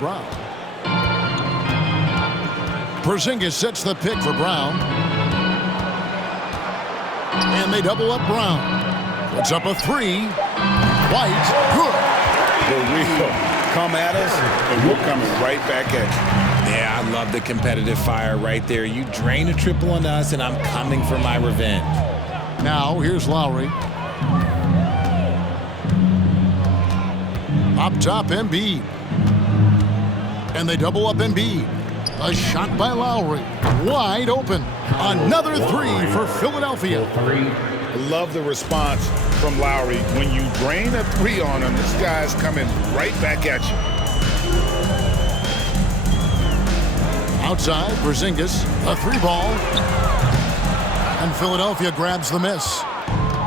Brown. Porzingis sets the pick for Brown. And they double up Brown. Puts up a three. White, good. For real. Come at us, and we're coming right back at you. Yeah, I love the competitive fire right there. You drain a triple on us, and I'm coming for my revenge. Now, here's Lowry. Up top, Embiid. And they double up Embiid. A shot by Lowry. Wide open. Another three for Philadelphia. I love the response from Lowry. When you drain a three on him, this guy's coming right back at you. Outside, Porzingis, a three ball. And Philadelphia grabs the miss.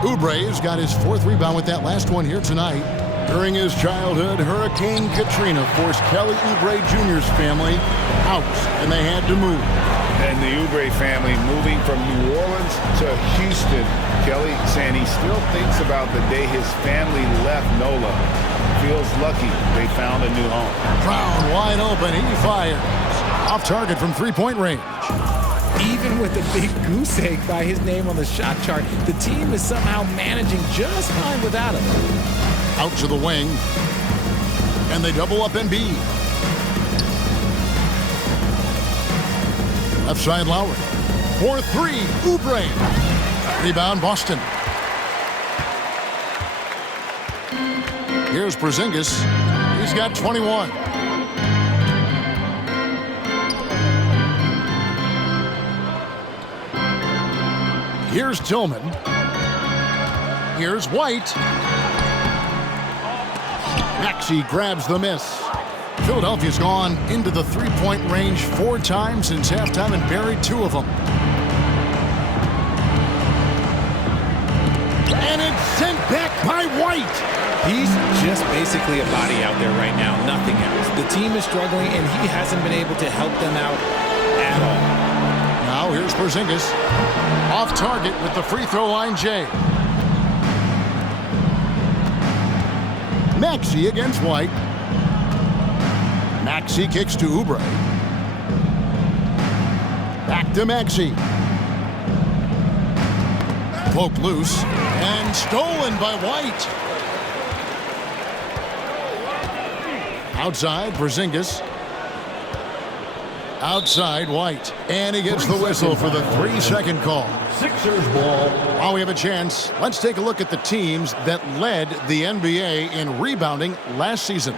Oubre's got his fourth rebound with that last one here tonight. During his childhood, Hurricane Katrina forced Kelly Oubre Jr.'s family out, and they had to move. And the Oubre family moving from New Orleans to Houston. Kelly saying he still thinks about the day his family left NOLA. Feels lucky they found a new home. Brown wide open. He fires. Off target from three-point range. Even with a big goose egg by his name on the shot chart, the team is somehow managing just fine without him. Out to the wing. And they double up Embiid. Left side Lowry. 4-3. Oubre. Rebound Boston. Here's Porzingis. He's got 21. Here's Tillman. Here's White. Maxey grabs the miss. Philadelphia's gone into the three-point range 4 times since halftime and buried 2 of them. And it's sent back by White. He's just basically a body out there right now, nothing else. The team is struggling, and he hasn't been able to help them out at all. Now here's Porzingis. Off target with the free throw line, Jay. Maxey against White. Maxey kicks to Oubre. Back to Maxey. Poked loose and stolen by White. Outside, Porzingis. Outside, White. And he gets the whistle for the 3-second call. Sixers ball. While we have a chance, let's take a look at the teams that led the NBA in rebounding last season.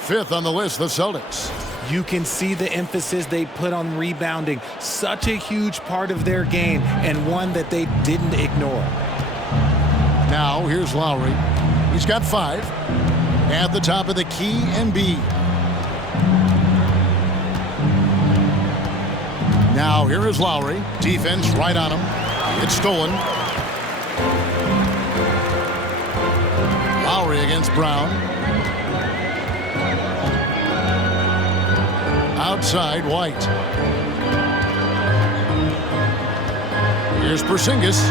5th on the list, the Celtics. You can see the emphasis they put on rebounding. Such a huge part of their game, and one that they didn't ignore. Now, here's Lowry. He's got 5. At the top of the key, Embiid. Now, here is Lowry. Defense right on him. It's stolen. Lowry against Brown. Outside, White. Here's Porzingis.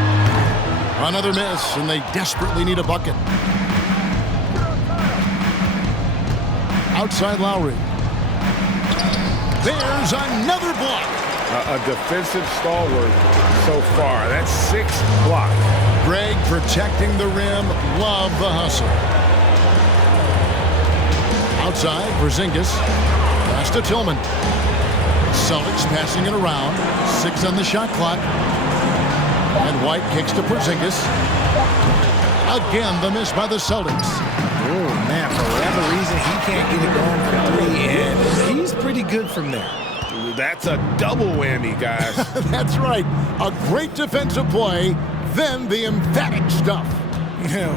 Another miss, and they desperately need a bucket. Outside Lowry. There's another block. A defensive stalwart so far. That's 6 blocks. Greg protecting the rim. Love the hustle. Outside, Porzingis. Pass to Tillman. Celtics passing it around. 6 on the shot clock. And White kicks to Porzingis. Again, the miss by the Celtics. Oh, man, for whatever reason, he can't get it going for 3, and he's pretty good from there. That's a double whammy, guys. That's right. A great defensive play, then the emphatic stuff.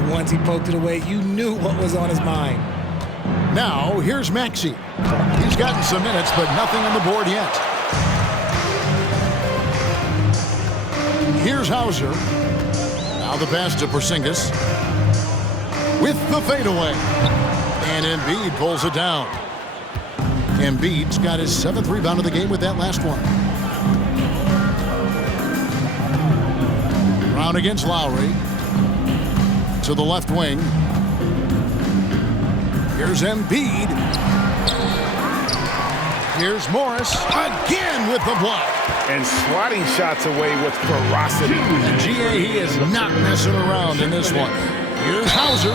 Once he poked it away, you knew what was on his mind. Now, here's Maxey. He's gotten some minutes, but nothing on the board yet. Here's Hauser. Now the pass to Porzingis. With the fadeaway. And Embiid pulls it down. Embiid's got his 7th rebound of the game with that last one. Brown against Lowry. To the left wing. Here's Embiid. Here's Morris again with the block. And swatting shots away with ferocity. And GA, he is not messing around in this one. Here's Hauser.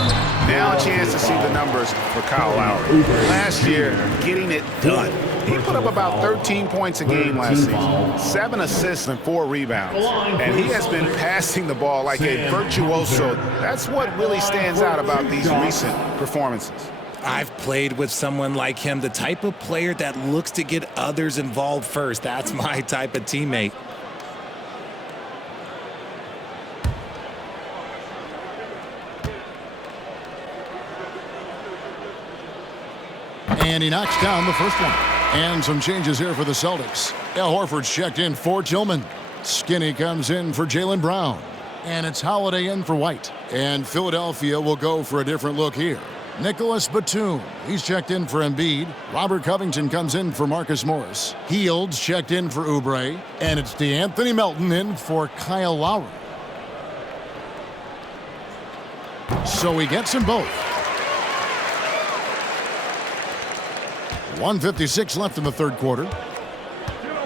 Now a chance to see the numbers for Kyle Lowry. Last year, getting it done. He put up about 13 points a game last season, 7 assists and 4 rebounds. And he has been passing the ball like a virtuoso. That's what really stands out about these recent performances. I've played with someone like him, the type of player that looks to get others involved first. That's my type of teammate. And he knocks down the first one. And some changes here for the Celtics. Al Horford's checked in for Tillman. Skinny comes in for Jaylen Brown. And it's Holiday in for White. And Philadelphia will go for a different look here. Nicholas Batum, he's checked in for Embiid. Robert Covington comes in for Marcus Morris. Hields checked in for Oubre. And it's DeAnthony Melton in for Kyle Lowry. So he gets them both. 1:56 left in the third quarter.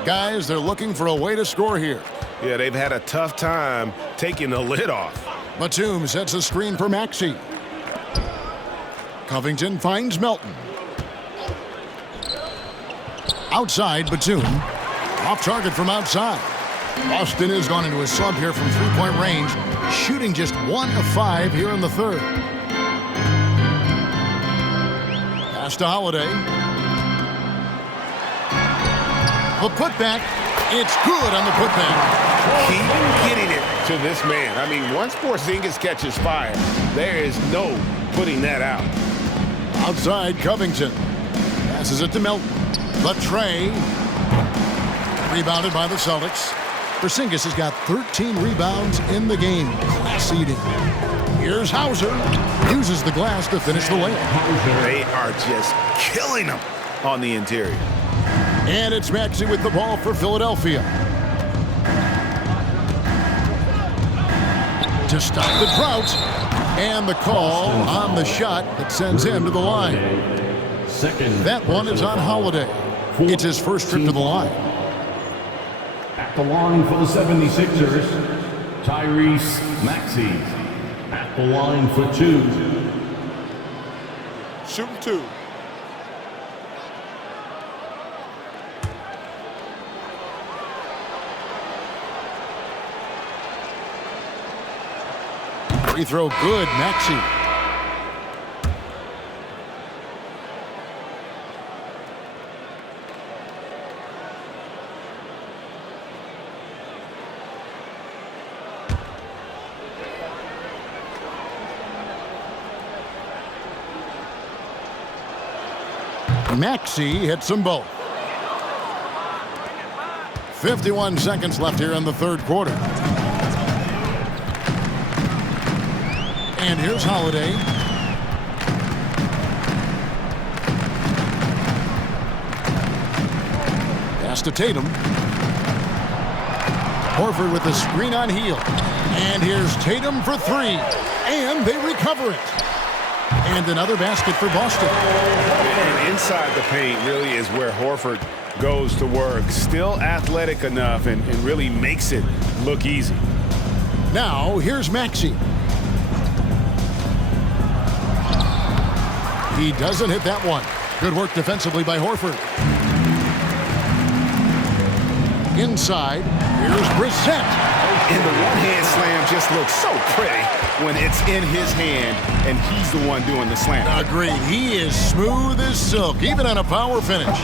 Guys, they're looking for a way to score here. Yeah, they've had a tough time taking the lid off. Batum sets a screen for Maxey. Covington finds Melton. Outside, Batum. Off target from outside. Austin has gone into a slump here from three-point range, shooting just 1 of 5 here in the third. Pass to Holiday. The putback. It's good on the putback. Keep getting it to this man. I mean, once Porzingis catches fire, there is no putting that out. Outside, Covington. Passes it to Melton. The tray. Rebounded by the Celtics. Porzingis has got 13 rebounds in the game. Class eating. Here's Hauser. Uses the glass to finish the layup. They are just killing him on the interior. And it's Maxey with the ball for Philadelphia. To stop the drought. And the call on the shot that sends him to the line. That one is on Holiday. It's his first trip to the line. At the line for the 76ers, Tyrese Maxey. At the line for 2. Shooting 2. Free throw good, Maxey. Maxey hits them both. 51 seconds left here in the third quarter. And here's Holiday. Pass to Tatum. Horford with the screen on Hield. And here's Tatum for 3. And they recover it. And another basket for Boston. And inside the paint really is where Horford goes to work. Still athletic enough and really makes it look easy. Now, here's Maxey. He doesn't hit that one. Good work defensively by Horford. Inside, here's Brissett. And the one-hand slam just looks so pretty when it's in his hand and he's the one doing the slam. Agreed. He is smooth as silk, even on a power finish.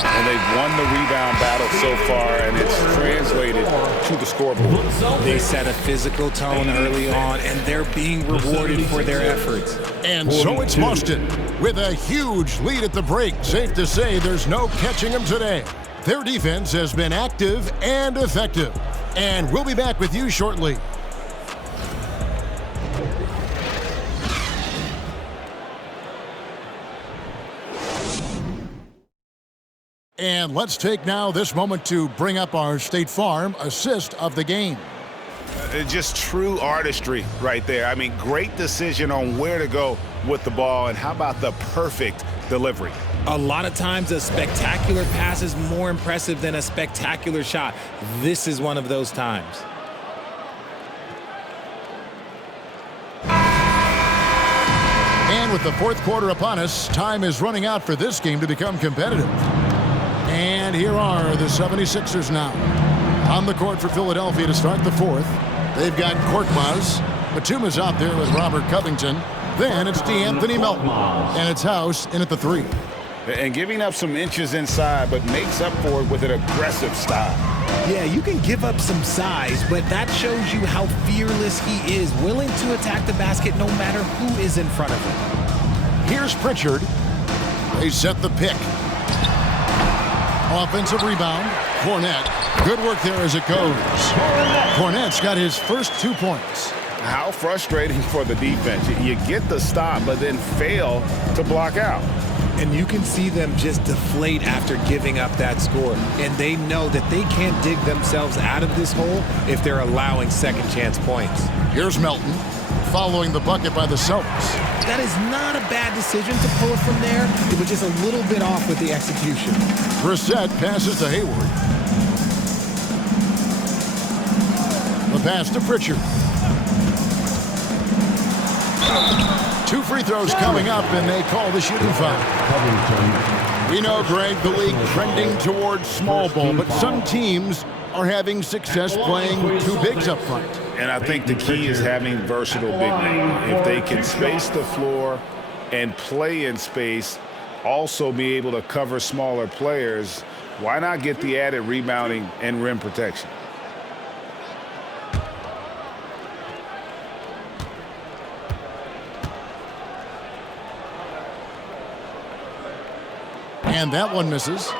And they've won the rebound battle so far, and it's translated to the scoreboard. They set a physical tone early on, and they're being rewarded for their efforts. And so it's Boston with a huge lead at the break. Safe to say there's no catching them today. Their defense has been active and effective. And we'll be back with you shortly. And let's take now this moment to bring up our State Farm assist of the game. Just true artistry right there. I mean, great decision on where to go with the ball, and how about the perfect delivery. A lot of times a spectacular pass is more impressive than a spectacular shot. This is one of those times. And with the fourth quarter upon us, time is running out for this game to become competitive. And here are the 76ers now. On the court for Philadelphia to start the fourth. They've got Korkmaz. Batuma's out there with Robert Covington. Then it's DeAnthony Melton. And it's House in at the three. And giving up some inches inside, but makes up for it with an aggressive style. Yeah, you can give up some size, but that shows you how fearless he is, willing to attack the basket no matter who is in front of him. Here's Pritchard. They set the pick. Offensive rebound. Cornette. Good work there as it goes. Cornette's got his first 2 points. How frustrating for the defense. You get the stop, but then fail to block out. And you can see them just deflate after giving up that score. And they know that they can't dig themselves out of this hole if they're allowing second chance points. Here's Melton following the bucket by the Celtics. That is not a bad decision to pull it from there. It was just a little bit off with the execution. Brissett passes to Hayward. The pass to Pritchard. 2 free throws coming up, and they call the shooting foul. We know, Greg, the league trending towards small ball, but some teams are having success playing 2 bigs up front. And I think the key is having versatile big men. If they can space the floor and play in space, also be able to cover smaller players, why not get the added rebounding and rim protection? And that one misses.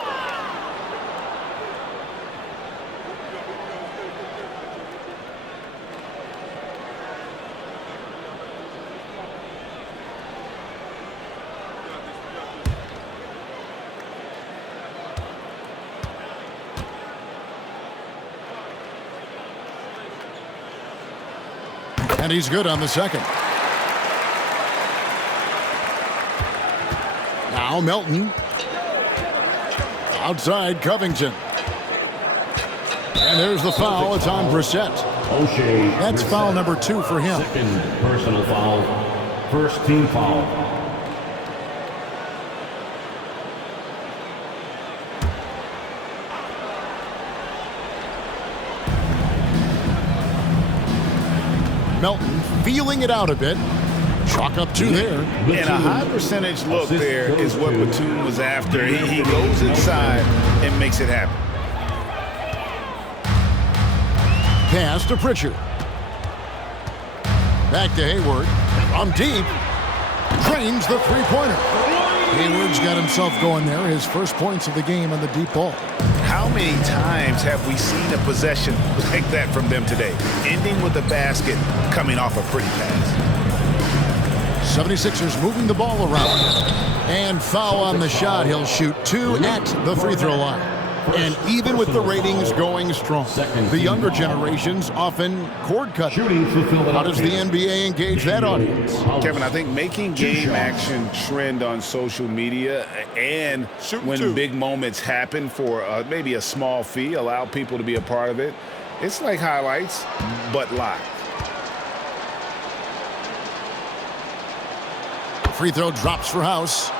And he's good on the second. Now Melton. Outside Covington. And there's the foul. It's on Brissett. That's foul number 2 for him. Second personal foul. First team foul. Melton feeling it out a bit. Chalk up 2 there. And a high percentage look there is what Batum was after. He goes inside and makes it happen. Pass to Pritchard. Back to Hayward. On deep. Drains the three-pointer. Hayward's got himself going there. His first points of the game on the deep ball. How many times have we seen a possession like that from them today? Ending with a basket, coming off a pretty pass. 76ers moving the ball around. And foul on the shot. He'll shoot 2 at the free throw line. And even with the ratings going strong, the younger generations often cord cut. How does the NBA engage that audience? Kevin, I think making game action trend on social media and when big moments happen for maybe a small fee, allow people to be a part of it. It's like highlights, but live. Free throw drops for House.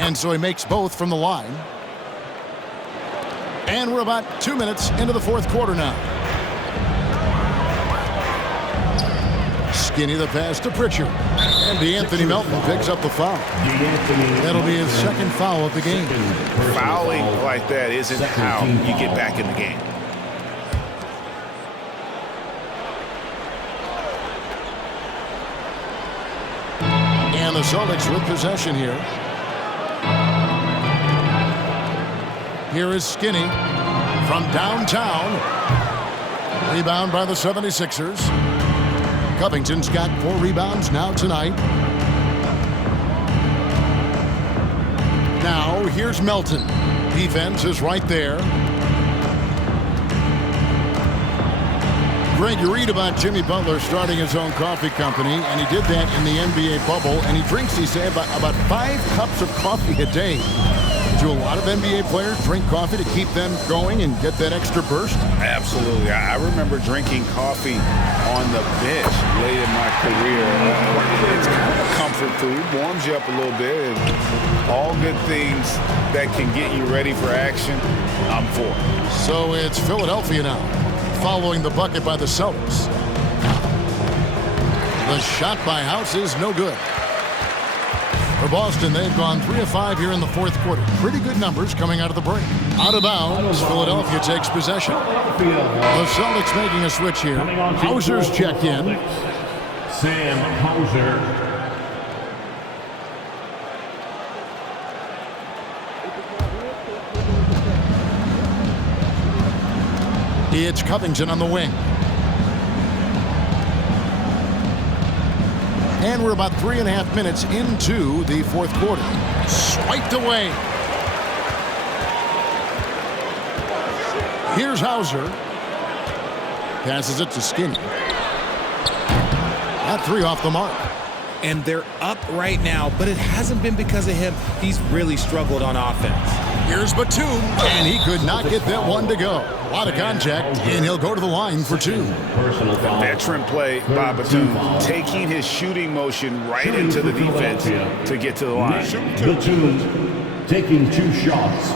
And so he makes both from the line. And we're about 2 minutes into the fourth quarter now. Skinny the pass to Pritchard. And DeAnthony Melton picks up the foul. That'll be his second foul of the game. Fouling like that isn't how you get back in the game. And the Celtics with possession here. Here is Skinny from downtown. Rebound by the 76ers. Covington's got 4 rebounds now tonight. here's Melton. Defense is right there. Greg, you read about Jimmy Butler starting his own coffee company, and he did that in the NBA bubble, and he drinks, he said, about 5 cups of coffee a day. Do a lot of NBA players drink coffee to keep them going and get that extra burst? Absolutely. I remember drinking coffee on the bench late in my career. It's kind of a comfort food, warms you up a little bit, and all good things that can get you ready for action, I'm for. So it's Philadelphia now, following the bucket by the Celtics. The shot by House is no good. For Boston, they've gone 3 of 5 here in the fourth quarter. Pretty good numbers coming out of the break. Out of bounds, Philadelphia takes possession. The Celtics making a switch here. Hauser's checked in. Sam Hauser. It's Covington on the wing. And we're about 3.5 minutes into the fourth quarter. Swiped away. Here's Hauser. Passes it to Skinny. That 3 off the mark. And they're up right now, but it hasn't been because of him. He's really struggled on offense. Here's Batum, and he could not get that one to go. A lot of contact, and he'll go to the line for 2. Veteran play by Batum, taking his shooting motion right into the defense to get to the line. Batum taking 2 shots.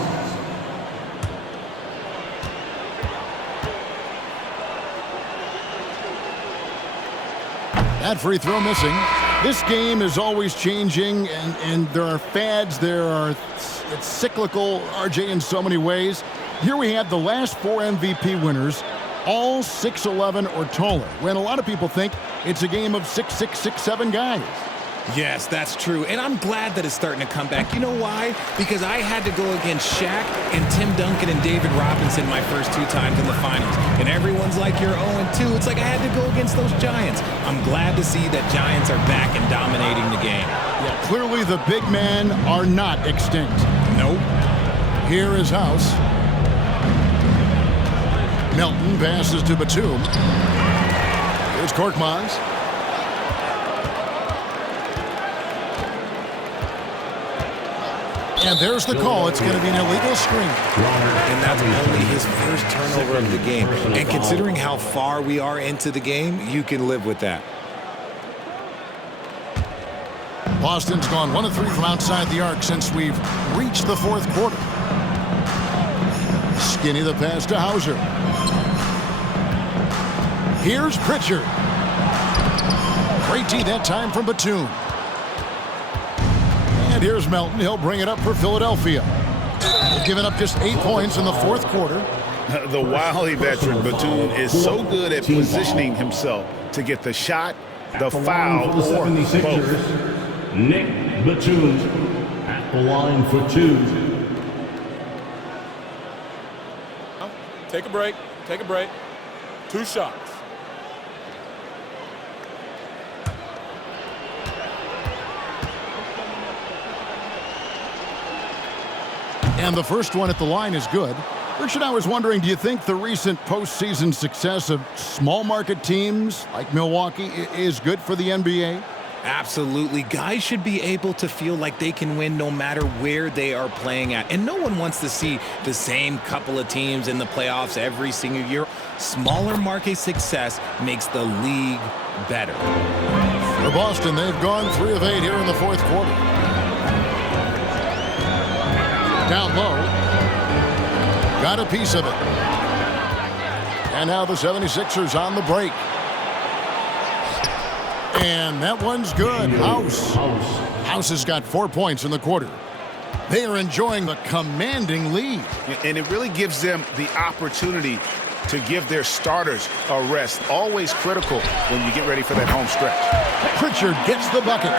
That free throw missing. This game is always changing, and there are fads. It's cyclical, RJ, in so many ways. Here we have the last 4 MVP winners, all 6'11" or taller, when a lot of people think it's a game of 6'6", 6'7" guys. Yes, that's true. And I'm glad that it's starting to come back. You know why? Because I had to go against Shaq and Tim Duncan and David Robinson my first 2 times in the finals. And everyone's like, you're 0-2. It's like I had to go against those Giants. I'm glad to see that Giants are back and dominating the game. Yeah, clearly the big men are not extinct. Nope. Here is House. Melton passes to Batum. Here's Korkmaz. And there's the call. It's going to be an illegal screen. And that's only his first turnover of the game. And considering how far we are into the game, you can live with that. Boston's gone 1 of 3 from outside the arc since we've reached the fourth quarter. Skinny the pass to Hauser. Here's Pritchard. Great D that time from Batum. And here's Melton. He'll bring it up for Philadelphia. They've given up just 8 points in the fourth quarter. The wily veteran Batum is so good at positioning himself to get the shot, the foul, for the 76ers. Nick Batum at the line for 2. Take a break. Take a break. 2 shots. And the first one at the line is good. Richard, I was wondering, do you think the recent postseason success of small market teams like Milwaukee is good for the NBA? Absolutely. Guys should be able to feel like they can win no matter where they are playing at. And no one wants to see the same couple of teams in the playoffs every single year. Smaller market success makes the league better. For Boston, they've gone 3 of 8 here in the fourth quarter. Down low. Got a piece of it. And now the 76ers on the break. And that one's good. House has got 4 points in the quarter. They are enjoying the commanding lead. And it really gives them the opportunity to give their starters a rest. Always critical when you get ready for that home stretch. Pritchard gets the bucket.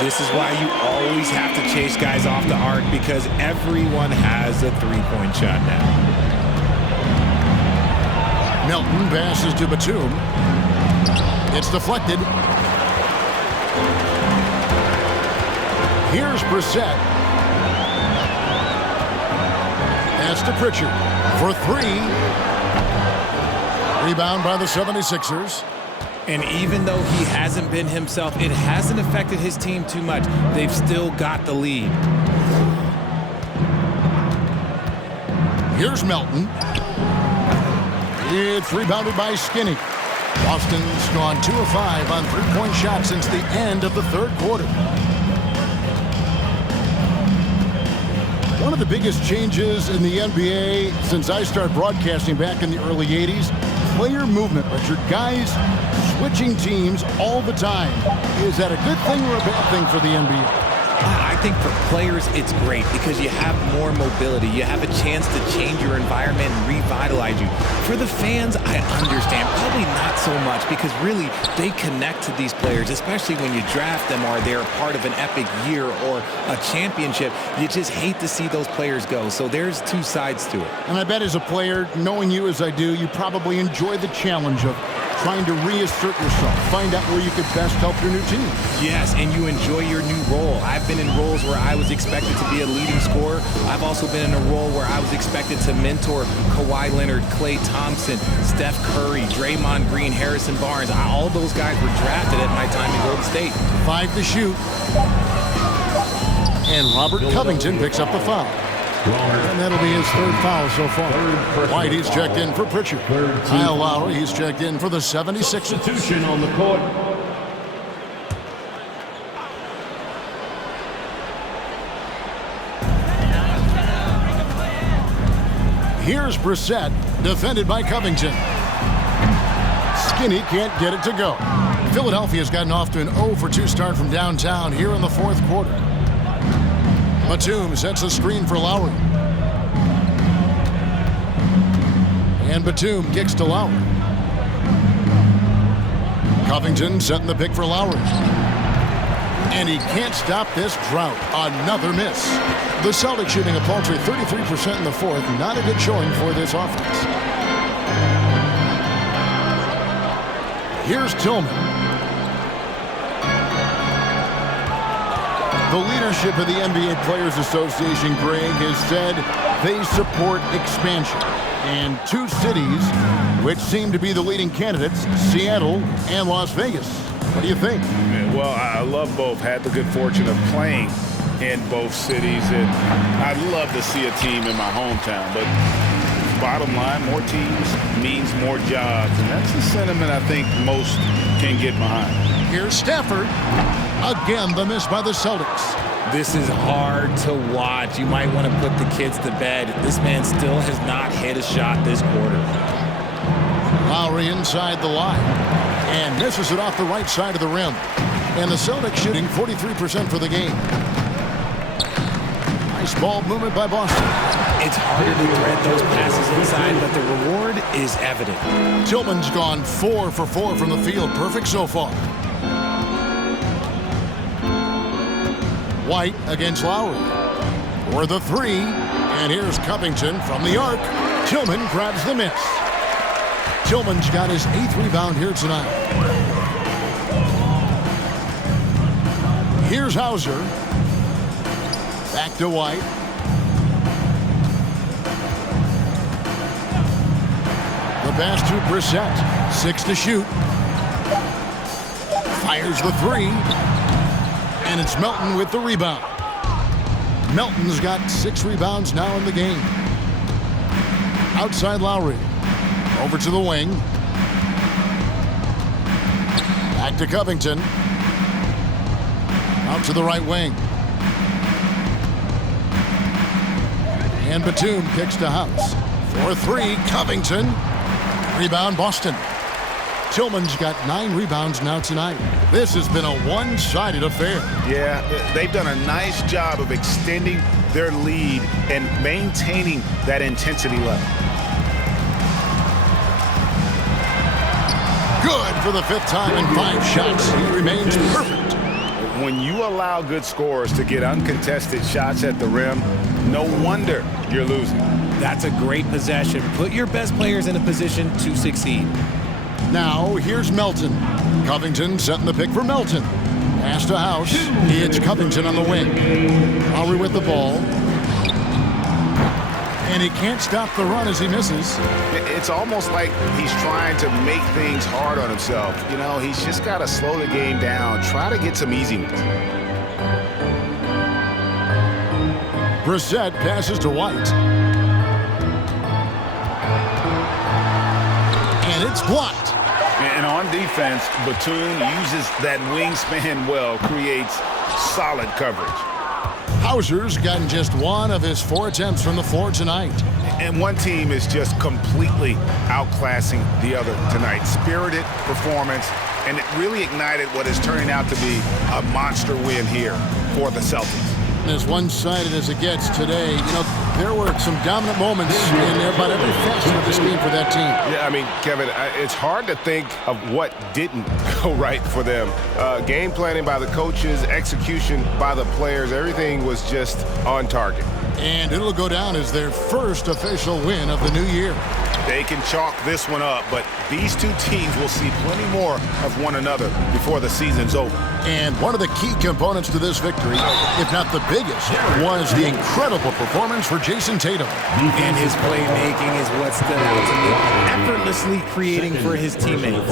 This is why you always have to chase guys off the arc, because everyone has a 3-point shot now. Melton passes to Batum. It's deflected. Here's Brissett. Pass to Pritchard for three. Rebound by the 76ers. And even though he hasn't been himself, it hasn't affected his team too much. They've still got the lead. Here's Melton. It's rebounded by Skinny. Boston's gone 2 of 5 on three-point shots since the end of the third quarter. One of the biggest changes in the NBA since I started broadcasting back in the early 80s, player movement, Richard. Guys switching teams all the time. Is that a good thing or a bad thing for the NBA? I think for players, it's great because you have more mobility. You have a chance to change your environment and revitalize you. For the fans, I understand. Probably not so much because really they connect to these players, especially when you draft them or they're part of an epic year or a championship. You just hate to see those players go. So there's two sides to it. And I bet as a player, knowing you as I do, you probably enjoy the challenge of trying to reassert yourself, find out where you could best help your new team. Yes, and you enjoy your new role. I've been in roles where I was expected to be a leading scorer. I've also been in a role where I was expected to mentor Kawhi Leonard, Klay Thompson, Steph Curry, Draymond Green, Harrison Barnes. All those guys were drafted at my time in Golden State. 5 to shoot. And Robert Covington picks up the foul. And that'll be his third foul so far. White, he's checked in for Pritchard. Kyle Lowry, he's checked in for the 76ers. Substitution on the court. Here's Brissett, defended by Covington. Skinny can't get it to go. Philadelphia's gotten off to an 0 for 2 start from downtown here in the fourth quarter. Batum sets a screen for Lowry. And Batum kicks to Lowry. Covington setting the pick for Lowry. And he can't stop this drought. Another miss. The Celtics shooting a paltry 33% in the fourth. Not a good showing for this offense. Here's Tillman. The leadership of the NBA Players Association, Greg, has said they support expansion. And two cities which seem to be the leading candidates, Seattle and Las Vegas. What do you think? Well, I love both. Had the good fortune of playing in both cities, and I'd love to see a team in my hometown. But bottom line, more teams means more jobs, and that's the sentiment I think most can get behind. Here's Stafford. Again, the miss by the Celtics. This is hard to watch. You might want to put the kids to bed. This man still has not hit a shot this quarter. Lowry inside the line and misses it off the right side of the rim. And the Celtics shooting 43% for the game. Nice ball movement by Boston. It's harder to thread those passes inside, but the reward is evident. Tillman's gone 4 for 4 from the field. Perfect so far. White against Lowry for the 3, and here's Covington from the arc. Tillman grabs the miss. Tillman's got his 8th rebound here tonight. Here's Hauser. Back to White. The pass to Brissett. 6 to shoot. Fires the 3. And it's Melton with the rebound. Melton's got 6 rebounds now in the game. Outside Lowry. Over to the wing. Back to Covington. Out to the right wing. And Batum kicks to House. 4-3, Covington. Rebound, Boston. Tillman's got 9 rebounds now tonight. This has been a one-sided affair. Yeah, they've done a nice job of extending their lead and maintaining that intensity level. Good for the 5th time in 5 shots. He remains perfect. When you allow good scorers to get uncontested shots at the rim, no wonder you're losing. That's a great possession. Put your best players in a position to succeed. Now, here's Melton. Covington setting the pick for Melton. Pass to House. It's Covington on the wing. Lowry with the ball. And he can't stop the run as he misses. It's almost like he's trying to make things hard on himself. You know, he's just got to slow the game down, try to get some easy ones. Brissett passes to White. And it's blocked. And on defense, Batoon uses that wingspan well, creates solid coverage. Hauser's gotten just one of his 4 attempts from the floor tonight. And one team is just completely outclassing the other tonight. Spirited performance, and it really ignited what is turning out to be a monster win here for the Celtics. As one-sided as it gets today, you know, there were some dominant moments in there, but every facet of this game for that team. Yeah, I mean, Kevin, it's hard to think of what didn't go right for them. Game planning by the coaches, execution by the players, everything was just on target. And it'll go down as their first official win of the new year. They can chalk this one up, but these two teams will see plenty more of one another before the season's over. And one of the key components to this victory, if not the biggest, was the incredible performance for Jason Tatum. And his playmaking is what stood out to me, effortlessly creating for his teammates.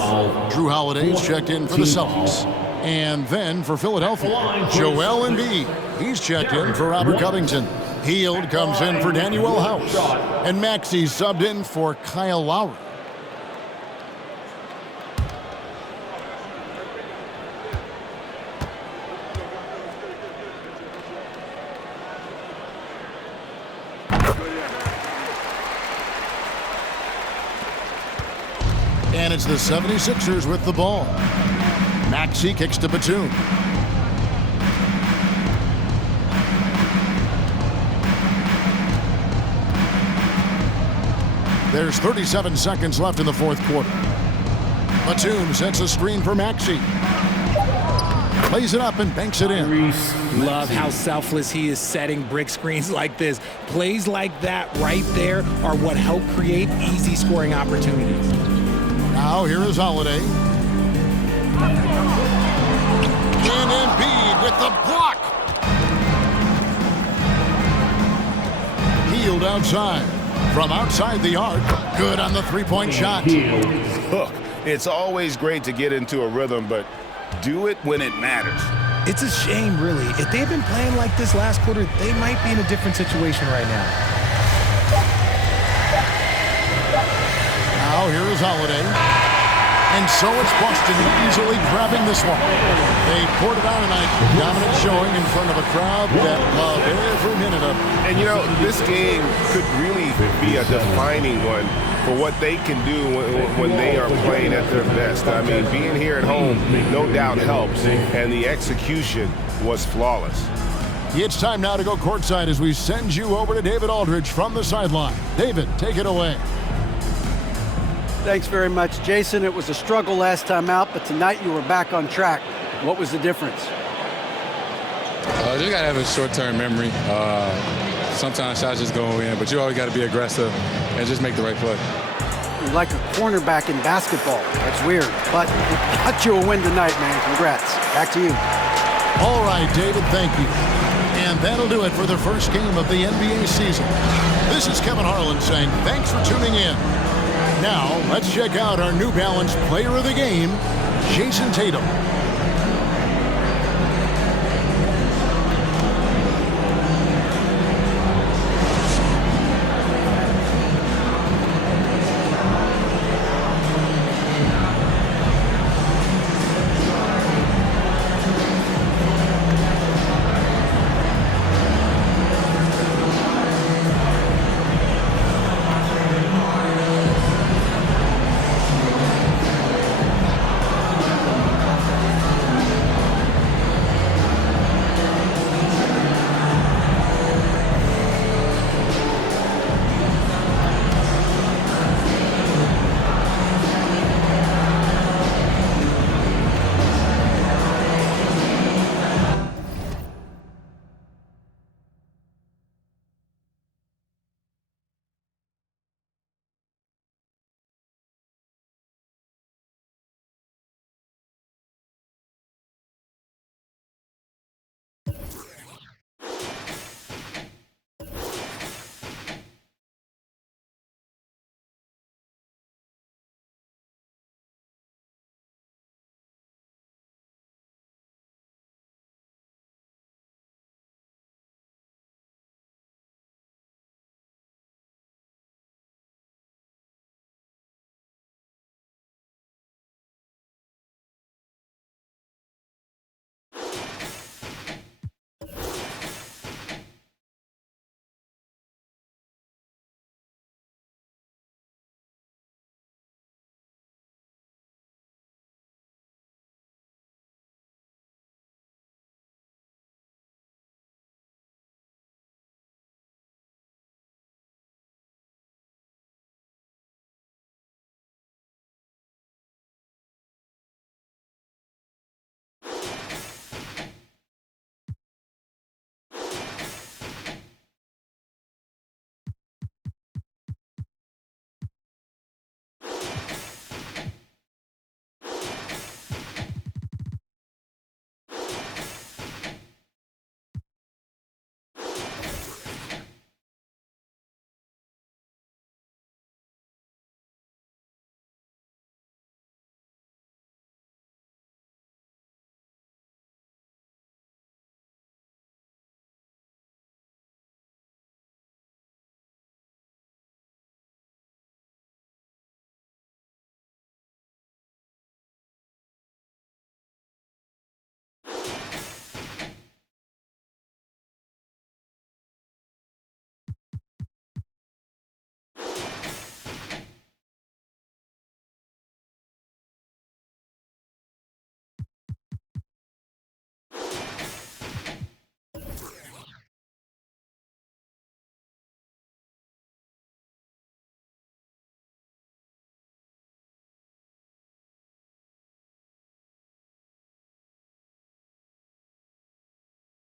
Drew Holiday's checked in for the Celtics. And then for Philadelphia, Joel Embiid. He's checked in for Robert Covington. Hield comes in for Daniel House. And Maxey subbed in for Kyle Lowry. And it's the 76ers with the ball. Maxey kicks to Batum. There's 37 seconds left in the fourth quarter. Batum sets a screen for Maxey. Plays it up and banks it in. Love how selfless he is setting brick screens like this. Plays like that right there are what help create easy scoring opportunities. Now here is Holiday. And Embiid with the block. Hield outside. From outside the arc. Good on the three-point shot. Look, it's always great to get into a rhythm, but do it when it matters. It's a shame, really. If they've been playing like this last quarter, they might be in a different situation right now. Now here is Holiday. And so it's Boston easily grabbing this one. They poured it on tonight. Dominant showing in front of a crowd that loved every minute of it. And, you know, this game could really be a defining one for what they can do when they are playing at their best. I mean, being here at home, no doubt helps, and the execution was flawless. It's time now to go courtside as we send you over to David Aldridge from the sideline. David, take it away. Thanks very much, Jason. It was a struggle last time out, but tonight you were back on track. What was the difference? Just got to have a short-term memory. Sometimes shots just go in, but you always got to be aggressive and just make the right play. You're like a cornerback in basketball. That's weird, but it got you a win tonight, man. Congrats. Back to you. All right, David, thank you. And that'll do it for the first game of the NBA season. This is Kevin Harlan saying thanks for tuning in. Now, let's check out our New Balance player of the game, Jason Tatum.